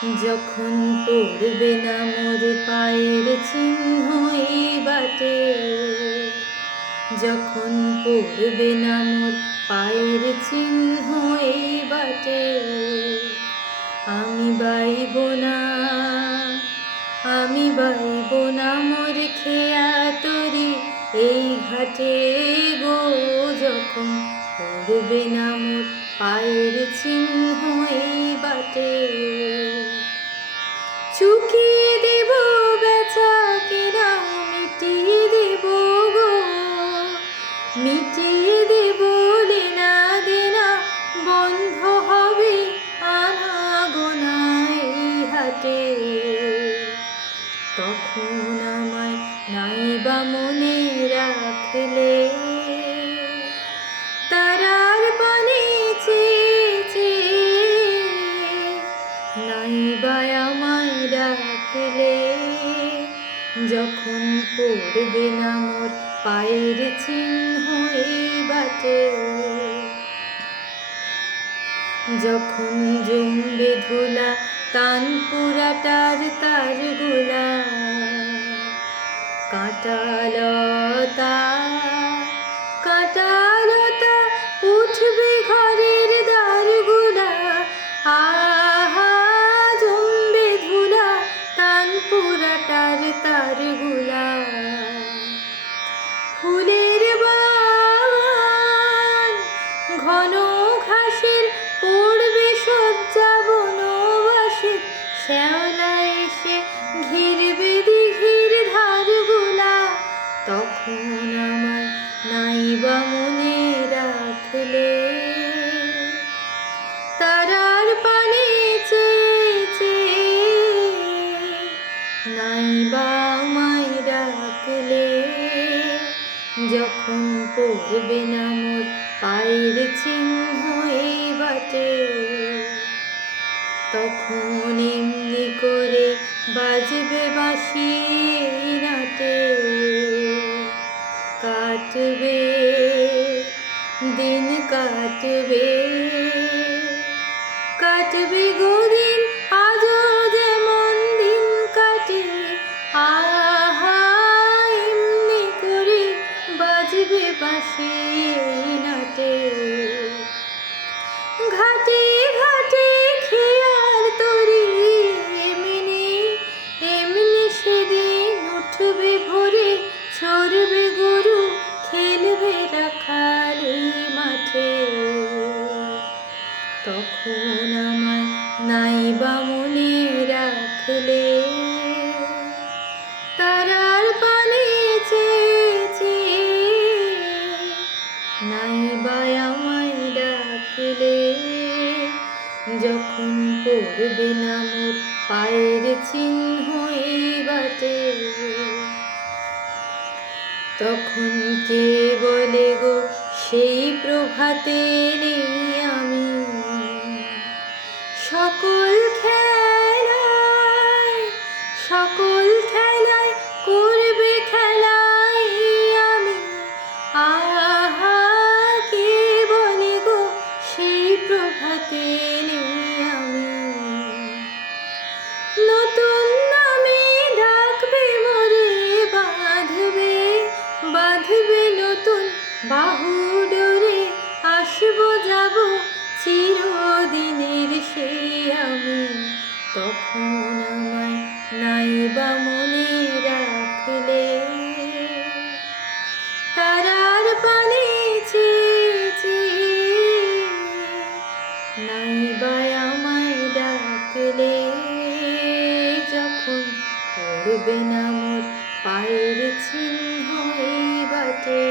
যখন পড়বে না মোর পায়ের চিহ্ন এই বাটে, যখন পড়বে না মোর পায়ের চিহ্ন এই বাটে, আমি বাইব না, আমি বাইব না মোর খেয়া তরি এই ঘাটে গো। যখন পড়বে না মোর পায়ের চিহ্ন এই বাটে, চুকিয়ে দেব বেচা কেনা, মিটিয়ে দেব গো, মিটিয়ে দেব লেনা দেনা, বন্ধ হবে আনা গোনা এই হাটে। তখন আমায় নাইবা মনে রাখলে, তারার পানে চেয়ে নাইবা আমায় রাখলে। যখন পড়বে না মোর পায়ের চিহ্ন এই বাটে, যখন জমবে ধুলা তানপুরাটার তারগুলা, কাঁটালতা কাঁটালতা উঠবে ঘরের দ্বারগুলা, আহা জমবে ধুলা তানপুরাটার তারগুলা। ফুলের বাগান ঘন ঘাসের পড়বে শয্যা বনবাসের, শ্যাওলা এসে ঘিরবে দিঘির ধারগুলা। তখন আমায় নাইবা মনে রাখলে, তারার পানে চেয়ে নাইবা আমায় রাখলে। যখন পড়বে না মোর পায়ের চিহ্ন এই বাটে, তখন এমনি করে বাজবে বাঁশি নাটে। কাটবে দিন কাটবে, কাটবে গো দিন আজও যেমন দিন কাটে, আহা এমনি করে বাজবে বাঁশি নাটে। ঘাটে ঘাটে খেয়ার তরি এমনি এমনি সেদিন উঠবে ভোরে, চড়বে গরু খেলবে রাখাল এই মাঠে। তখন আমায় নাইবা মনে রাখলে, তারার পানে চেয়ে নাইবা আমায় ডাকলে। যখন পড়বে না মোর পায়ের চিহ্ন এই বাটে, তখন কে বলে গো সেই প্রভাতে নেই আমি। সকল খেলায় সকল খেলায় করবে খেলায় আমি, আহা কে বলে গো সেই প্রভাতে নেই আমি। নতুন নামে ডাকবে মোরে, বাঁধবে বাঁধবে নতুন বাহু ডোরে, আসবো যাব চিরদিনের সেই আমি। তখন আমায় নাইবা মনে রাখলে, তারার পানে চেয়ে নাইবা আমায় ডাকলে। যখন পড়বে না মোর পায়ের চিহ্ন এই বাটে।